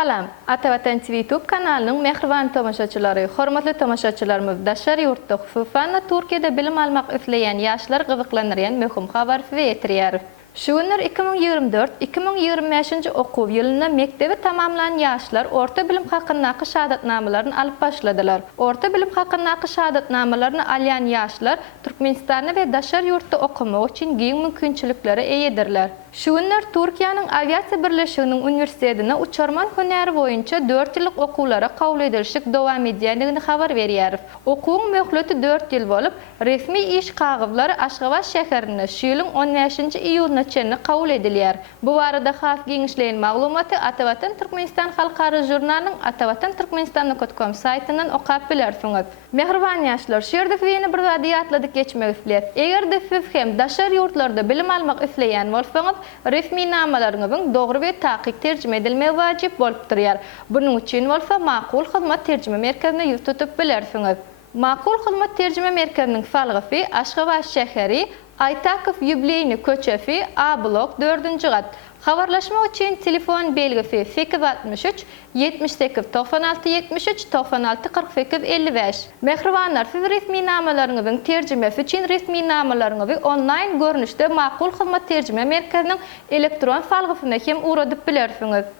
Salam, Atavatan TV YouTube kanalının mehriban tomoşaçylary, hormatly tomoşaçylarymyz, daşar ýurtda hususan Türkiýede bilim almak üfleýän ýaşlar gyzyklanýan möhüm habar etirýär. Şu günler 2024-2025 okuw ýylyna mektebi tamamlanan ýaşlar orta bilim hakyndaky şahadatnamalaryny alyp başladylar. Orta bilim hakyndaky şahadatnamalaryny alýan ýaşlar Türkmenistanda we daşar ýurtda okumak üçin giň mümkinçiliklere eýedirler. Şu günler Türkiýanyň aviasiýa birleşiginiň uniwersitetine uçarman hünäri boýunça 4 ýyllyk okuwlara kabul edilşik dowam edýändigini habar berýär. Okuwyň möhleti 4 ýyl bolup, resmi iş kagyzlary Aşgabat şäherine şu ýylyň 15-nji iýuluna çenli kabul edilýär. Bu barada has giňişleýän maglumaty Atavatan Türkmenistan halkary jurnalynyň atavatan-turkmenistan.com saýtyndan okap bilersiňiz. Mehriban ýaşlar, şu ýerde bir zady ýatladyk geçmek isleýär. Eger siz hem daşar ýurtlarda bilim almak isleýän bolsaňyz, resmi namalaryňyzyň dogry we takyk terjime edilmegi wajyp bolup durýar. Buning üçin bolsa Makul Hyzmat Terjime Merkezine ýüz tutup bilersiňiz. Makul Hyzmat Terjime Merkeziniň salgyfy Aşgabat şäheri Aytakow Ýubileyni köçefi A blok 4-nji gat. Habarlaşma üçin telefon belgisi 863 78 96 73 96 48 55. Mehribanlar, siz resmi namalaryňyzyň terjimesi üçin resmi namalaryňyzy online görnüşde Makul Hyzmat Terjime Merkeziniň elektron salgysyna hem uradyp bilersiňiz.